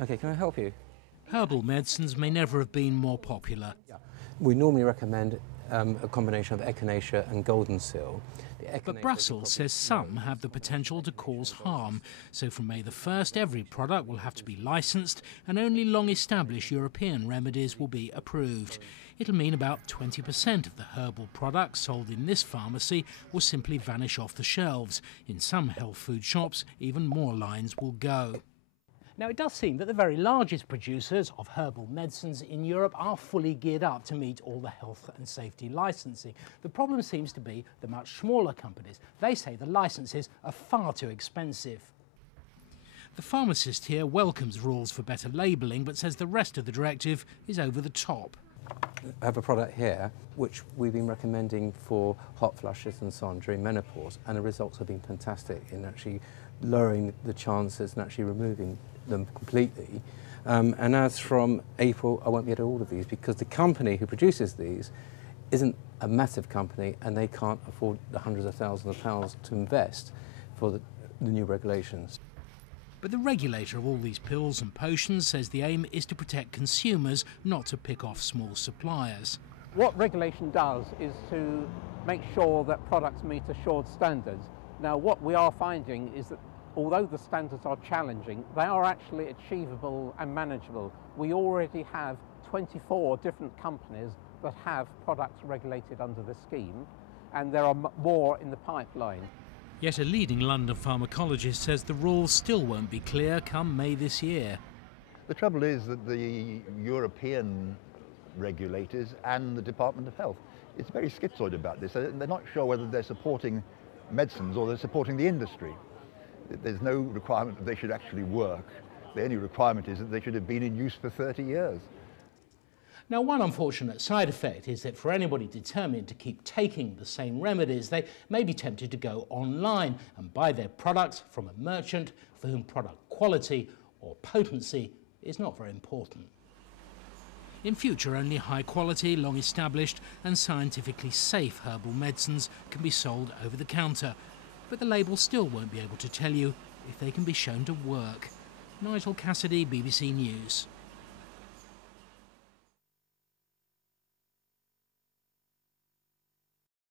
Okay, can I help you? Herbal medicines may never have been more popular. We normally recommend a combination of echinacea and goldenseal. But Brussels says some have the potential to cause harm. So from May the 1st, every product will have to be licensed and only long-established European remedies will be approved. It'll mean about 20% of the herbal products sold in this pharmacy will simply vanish off the shelves. In some health food shops, even more lines will go. Now, it does seem that the very largest producers of herbal medicines in Europe are fully geared up to meet all the health and safety licensing. The problem seems to be the much smaller companies. They say the licenses are far too expensive. The Pharmacist here welcomes rules for better labelling, but says the rest of the directive is over the top. I have a product here which we've been recommending for hot flushes and so on during menopause, and the results have been fantastic in actually lowering the chances and actually removing them completely. And as from April, I won't be able to order these because the company who produces these isn't a massive company and they can't afford the hundreds of thousands of pounds to invest for the new regulations. But the regulator of all these pills and potions says the aim is to protect consumers, not to pick off small suppliers. What regulation does is to make sure that products meet assured standards. Now, what we are finding is that although the standards are challenging, they are actually achievable and manageable. We already have 24 different companies that have products regulated under the scheme, and there are more in the pipeline. Yet a leading London pharmacologist says the rules still won't be clear come May this year. The trouble is that the European regulators and the Department of Health, it's very schizoid about this. They're not sure whether they're supporting medicines or they're supporting the industry. There's no requirement that they should actually work. The only requirement is that they should have been in use for 30 years. Now, one unfortunate side effect is that for anybody determined to keep taking the same remedies, they may be tempted to go online and buy their products from a merchant for whom product quality or potency is not very important. In future, only high-quality, long-established and scientifically safe herbal medicines can be sold over the counter. But the label still won't be able to tell you if they can be shown to work. Nigel Cassidy, BBC News.